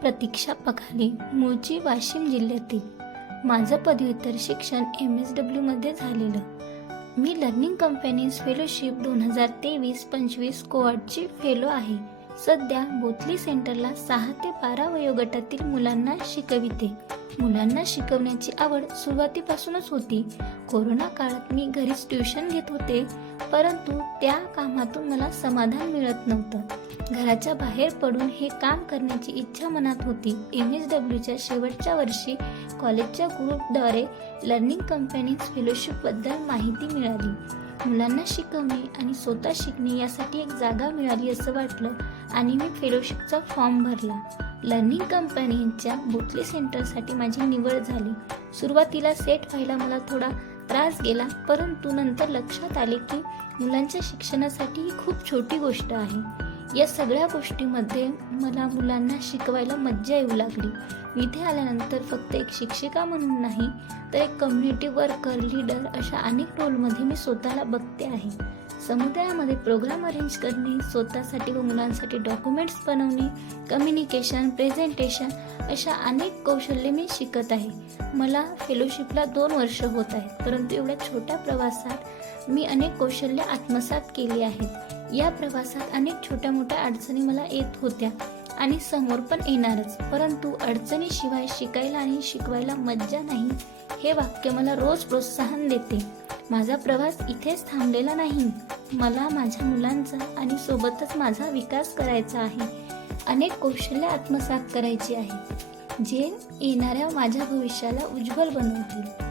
प्रतीक्षा पखाले, मूळची वाशिम जिल्ह्यातील. माझं पदव्युत्तर शिक्षण MSW मध्ये झालेलं. मी लर्निंग कंपनीज फेलोशिप 2023-25 कोऑर्डची फेलो आहे. सध्या बोथली सेंटरला 6 ते 12 वयोगटातील मुलांना शिकविते. मुलांना शिकवण्याची आवड सुरुवातीपासूनच होती. कोरोना काळात मी घरीच ट्युशन घेत होते, परंतु त्या कामातून मला समाधान मिळत नव्हतं. घराच्या बाहेर पडून हे काम करण्याची इच्छा मनात होती. MSWच्या शेवटच्या वर्षी कॉलेजच्या ग्रुपद्वारे लर्निंग कंपनीज फेलोशिपबद्दल माहिती मिळाली. मुलांना शिकवणे आणि स्वतः शिकणे यासाठी एक जागा मिळाली असं वाटलं आणि मी फेलोशिपचा फॉर्म भरला. लर्निंग कंपनीच्या बोथली सेंटरसाठी माझी निवड झाली. सुरुवातीला सेट व्हायला मला थोडा त्रास गेला, परंतु नंतर लक्षात आले की मुलांच्या शिक्षणासाठी ही खूप छोटी गोष्ट आहे. या सगळ्या गोष्टीमध्ये मला मुलांना शिकवायला मज्जा येऊ लागली. इथे आल्यानंतर फक्त एक शिक्षिका म्हणून नाही, तर एक कम्युनिटी वर्कर, लीडर अशा अनेक रोलमध्ये मी स्वतःला बघते आहे. समुदायामध्ये प्रोग्राम अरेंज करणे, स्वतःसाठी व मुलांसाठी डॉक्युमेंट्स बनवणे, कम्युनिकेशन, प्रेझेंटेशन अशा अनेक कौशल्ये मी शिकत आहे. मला फेलोशिपला 2 वर्ष होत आहेत, परंतु एवढ्या छोट्या प्रवासात मी अनेक कौशल्ये आत्मसात केली आहेत. या प्रवासात अनेक छोट्या मोठ्या अडचणी मला येत होत्या आणि समोर पण येणारच, परंतु अडचणीशिवाय शिकायला आणि शिकवायला मज्जा नाही, हे वाक्य मला रोज प्रोत्साहन देते. माझा प्रवास इथेच थांबलेला नाही. मला माझ्या मुलांचा आणि सोबतच माझा विकास करायचा आहे. अनेक कौशल्य आत्मसात करायची आहे, जे येणाऱ्या माझ्या भविष्याला उज्ज्वल बनवतील.